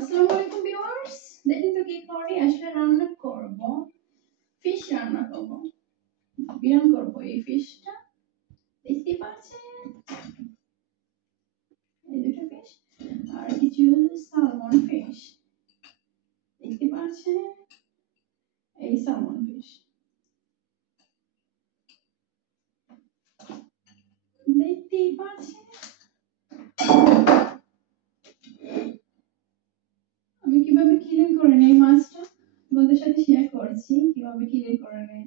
আসসালামু আলাইকুম ভিউয়ার্স, দেখেন তো কি করি। আসলে রান্না করব, ফিশ রান্না করব, বিরিয়ানি করব। এই ফিশটা দেখতে পাচ্ছেন, এই দুটো ফিশ আর কিছু সালমন ফিশ দেখতে পাচ্ছেন, এই সালমন ফিশ দেখতেই পাচ্ছেন। আমি কিভাবে ক্লিন করে নেই মাছটা তোমাদের সাথে শেয়ার করছি, কিভাবে ক্লিন করে নেই।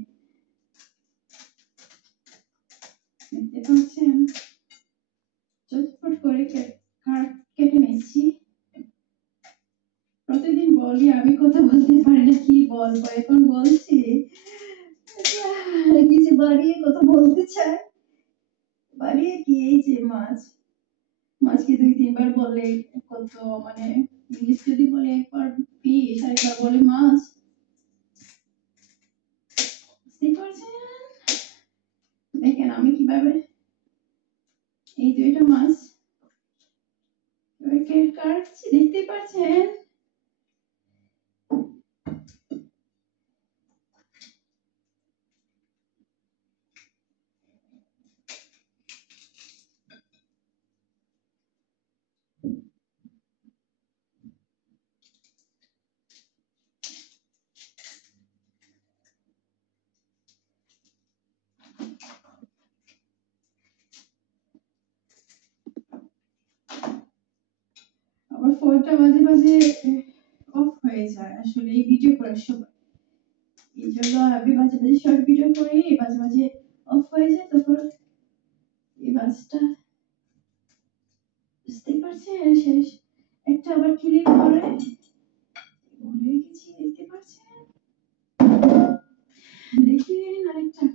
দেখতে পাচ্ছেন, চটপট করে কেটে নিচ্ছি। প্রতিদিন বলি আমি কথা বলতে পারি না, কি বলবো এখন বলছি। কিছু বাড়িয়ে কথা বলতে চাই, বাড়িয়ে কি এই যে মাছকে দুই তিনবার বলে কত, মানে ইংলিশ যদি বলে একবার ফিশ আর একবার বলে মাছ, বুঝতে পারছেন। দেখেন আমি কিভাবে এই দুইটা মাছ কাটছি, দেখতে পাচ্ছেন। আবার ফোনটা মাঝে মাঝে অফ হয়ে যায় আসলে এই ভিডিও করার সময়। এই জন্য আমি মাঝে মাঝে শর্ট ভিডিও করি, মাঝে মাঝে অফ হয়ে যায়, তখন এই মাছটা, বুঝতেই পারছেন, শেষ একটা আবার ক্লিন করে ভুলে গেছি, দেখতে পাচ্ছেন। দেখেন আরেকটা,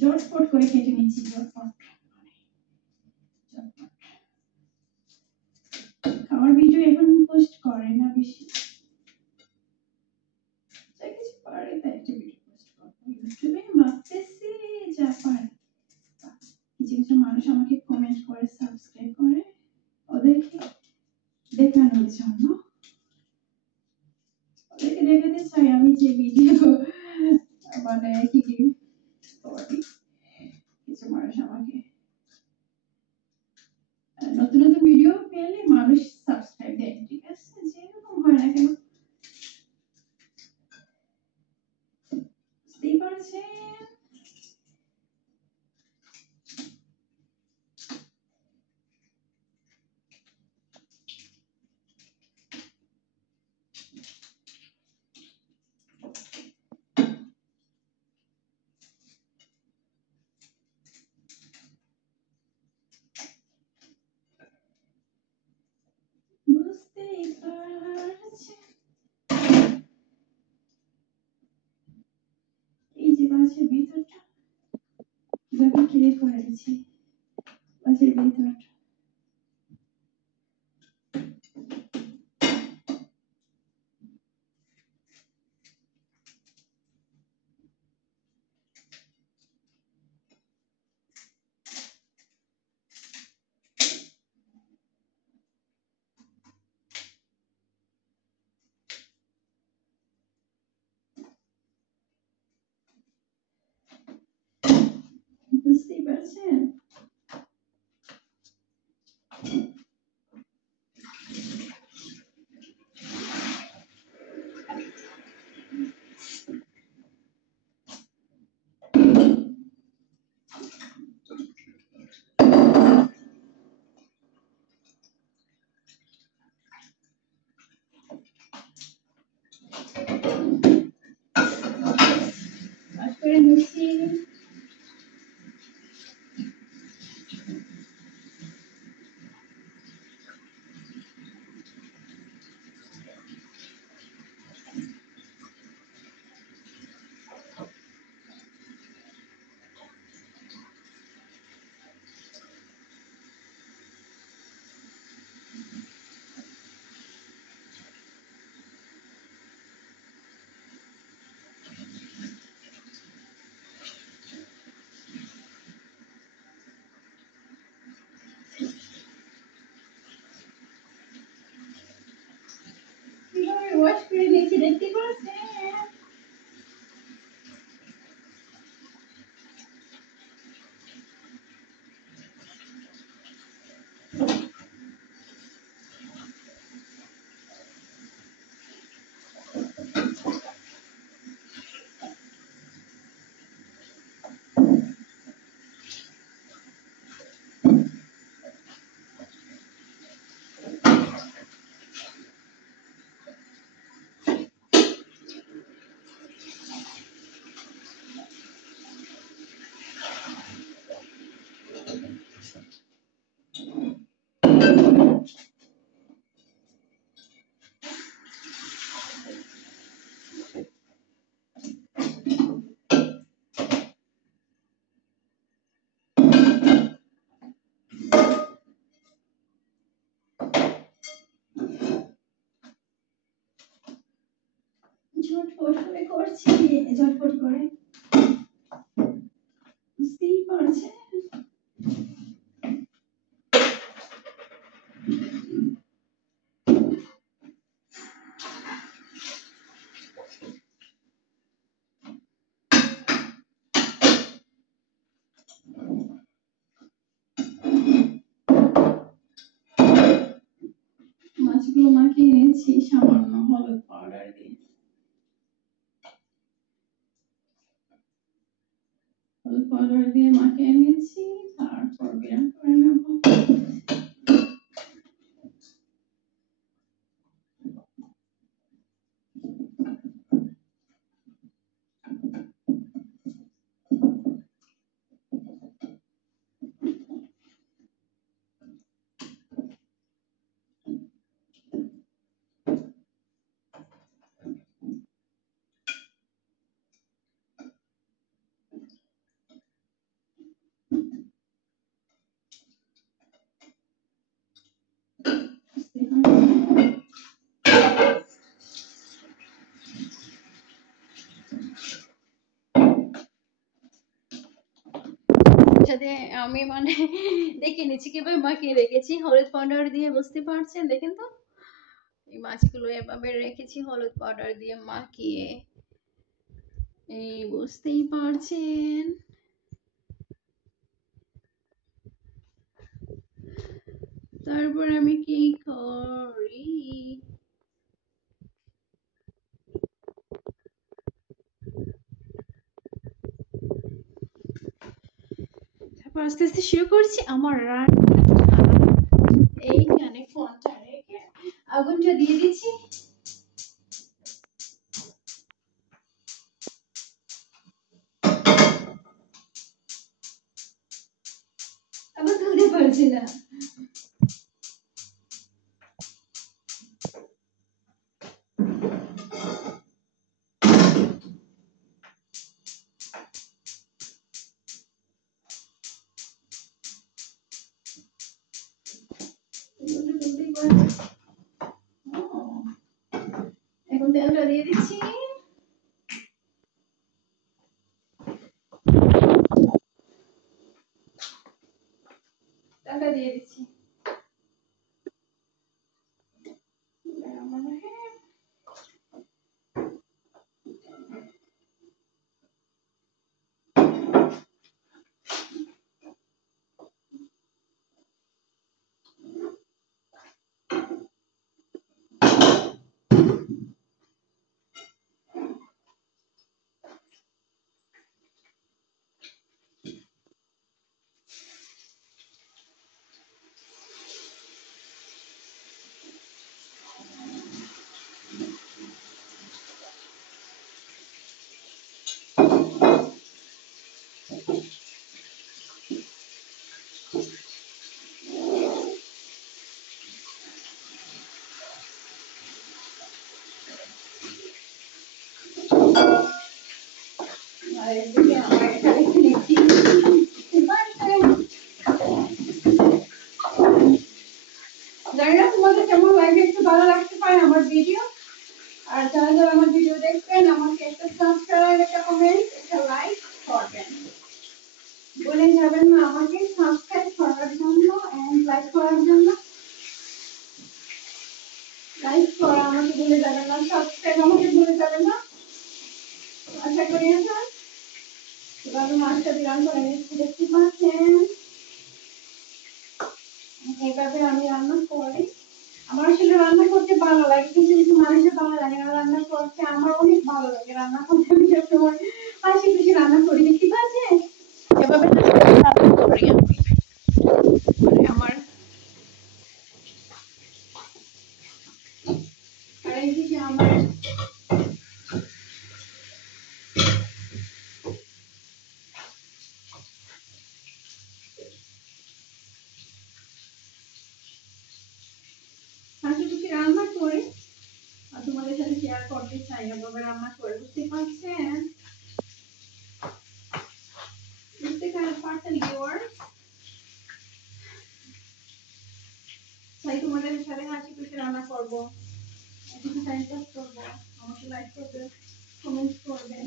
জটপট করে কেটে নিচ্ছি, জটপট। আমার ভিডিও এখন পোস্ট করে না বেশি, যাই কিছু পারে তাই একটা ভিডিও পোস্ট করবো ইউটিউবে, ভাবতেছি যা পারে। কিছু কিছু মানুষ আমাকে কমেন্ট করে, সাবস্ক্রাইব করে, ওদেরকে দেখানোর জন্য, ওদেরকে দেখাতে চাই আমি যে ভিডিও মানে কি কি করি। কিছু মানুষ আমাকে নতুন নতুন ভিডিও পেলে মানুষ সাবস্ক্রাইব দেয়, ঠিক আছে, যেরকম হয় না কেন, বুঝতেই পারছেন। বুঝতেই পারছেন, এই যে মাছের ভিতরটা কিভাবে ক্লিয়ার করে দিচ্ছি, মাছের ভিতরটা। বুঝতেই পারছেন। বাস করে নিচ্ছি, দেখতে পাচ্ছেন? ঝটপট করে করছি, ঝটপট করে বুঝতেই পারছেন। মাছগুলো মাখিয়ে নিয়েছি সামান্য হলুদ পাউডার দিয়ে। হলুদ পাউডার দিয়ে মাখিয়ে নিয়েছি, তারপর বিরাম করে নেব। সাথে আমি মানে দেখে নিচ্ছি কিভাবে মাখিয়ে রেখেছি হলুদ পাউডার দিয়ে, বুঝতে পারছেন? দেখেন তো এই মাছগুলো এভাবে রেখেছি হলুদ পাউডার দিয়ে মাখিয়ে, এই বুঝতেই পারছেন। তারপর আমি কি করি, তারপর আস্তে আস্তে শুরু করছি আমার রান্না। এইখানে ফোনটা রেখে আগুনটা দিয়ে দিচ্ছি। আবার তুলতে পারছি না। এখন তেলটা দিয়ে দিচ্ছি। তেলটা দিয়ে দিচ্ছি। আর এদিকে আমার এখানে লিপটি জানি না তোমাদের কেমন লাগে, একটু ভালো লাগতে পারে আমার ভিডিও। আর যারা যারা আমার ভিডিও দেখবেন আমাকে একটা সাবস্ক্রাইব, একটা কমেন্ট, একটা লাইক করবেন, বলে যাবেন না আমাকে সাবস্ক্রাইব করার জন্য এন্ড লাইক করার জন্য। লাইক করা আমাকে ভুলে যাবেন না, সাবস্ক্রাইব আমাকে ভুলে যাবেন না। আশা করি এখন এভাবে মাছটা বিরান করে নিচ্ছি, দেখতে পাচ্ছেন। এইভাবে আমি রান্না করি। আমার আসলে রান্না করতে ভালো লাগে, কিছু কিছু মানুষের ভালো লাগে না রান্না করতে, আমার অনেক ভালো লাগে রান্না করতে। আমি সবসময় হাসি খুশি রান্না করি, দেখতে পাচ্ছেন এভাবে রান্না করি আমি। আমার আর এইদিকে আমার হাসি খুশি রান্না করি আর তোমাদের সাথে শেয়ার করতে চাই এভাবে রান্না করে, বুঝতে পারছেন? বুঝতে পারছেন ভিউয়ার্স? তাই তোমাদের সাথে হাসি খুশি রান্না করবো, একটু টাইম পাস করবো। আমাকে লাইক করবে, কমেন্ট করবেন।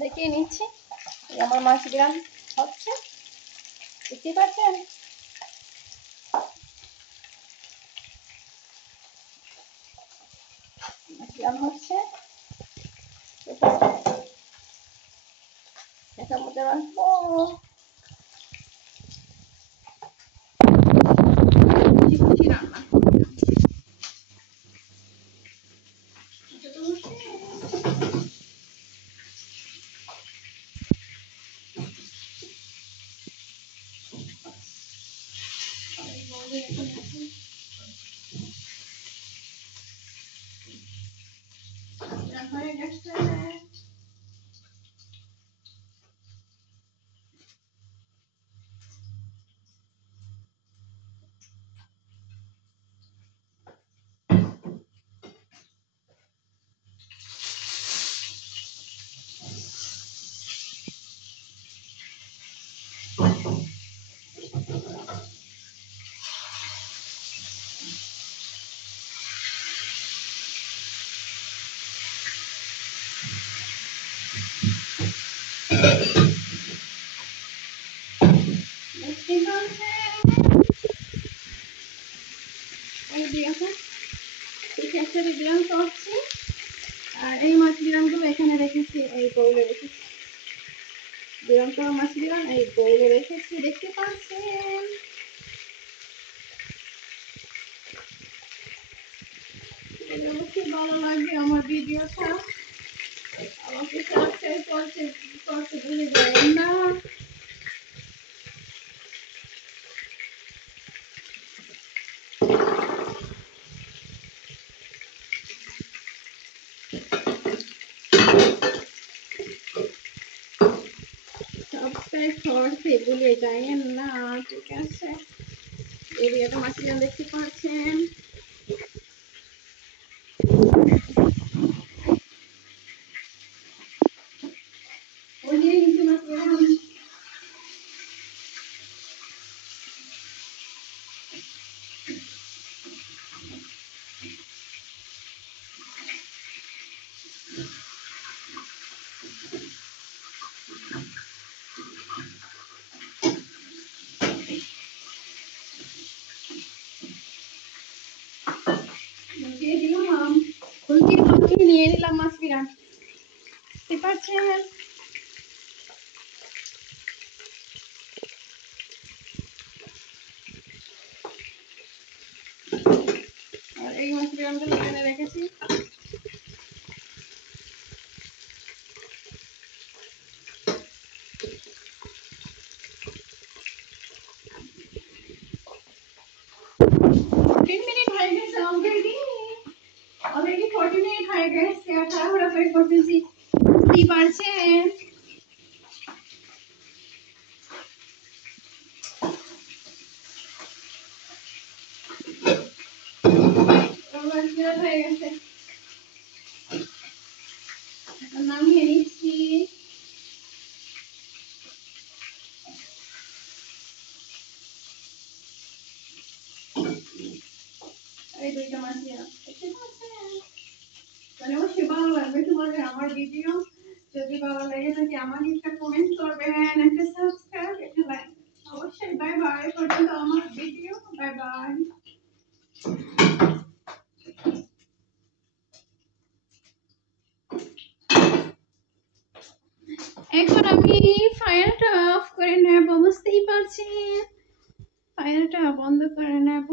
দেখে নিচ্ছি আমার মাছ গ্রাম হচ্ছে, দেখতে পাচ্ছেন? মাছ গ্রাম হচ্ছে, এটার মধ্যে রাখবো খুশি খুশি রান্না। হয়ে গেছে। দেখতে পাচ্ছেন এই দেখো ঠিক একটা বিরাম করছি, আর এই মাছ বিরামগুলো এখানে রেখেছি, এই বউলে রেখেছি। বিরাম করা মাছ বিরাম এই বউলে রেখেছি, দেখতে পাচ্ছেন? খুব ভালো লাগবে আমার ভিডিওটা, আমাকে সাবস্ক্রাইব করতে ভুলে যাবেন না। সাবস্ক্রাইব করতে ভুলে যাবেন না, ঠিক আছে? এই ভিডিওটা মাছ বিরাম দেখতে পাচ্ছেন। ওই যে নিচে মাছ বিরাম। দিয়ে দিলাম, খুলতে খুলতে নিয়ে নিলাম মাছ বিরাম, দেখতে পাচ্ছেন? আর এই মাছ বিরামগুলো এখানে রেখেছি। অলরেডি 40 মিনিট হয়ে গেছে, আর তাড়াহুড়া করে করতেছি, বুঝতেই পারছেন? হয়ে গেছে, নামিয়ে নিচ্ছি। এই দুইটা মাছ দেখতে পাচ্ছেন? তাহলে অবশ্যই ভালো লাগবে তোমাদের আমার ভিডিও। যদি ভালো লেগে থাকে আমাকে একটা কমেন্ট করবেন, একটা সাবস্ক্রাইব, একটা লাইক। অবশ্যই বাই বাই। পর্যন্ত আমার ভিডিও, বাই বাই। এখন আমি ফায়ারটা অফ করে নেব, বুঝতেই পারছেন। ফায়ারটা বন্ধ করে নেব।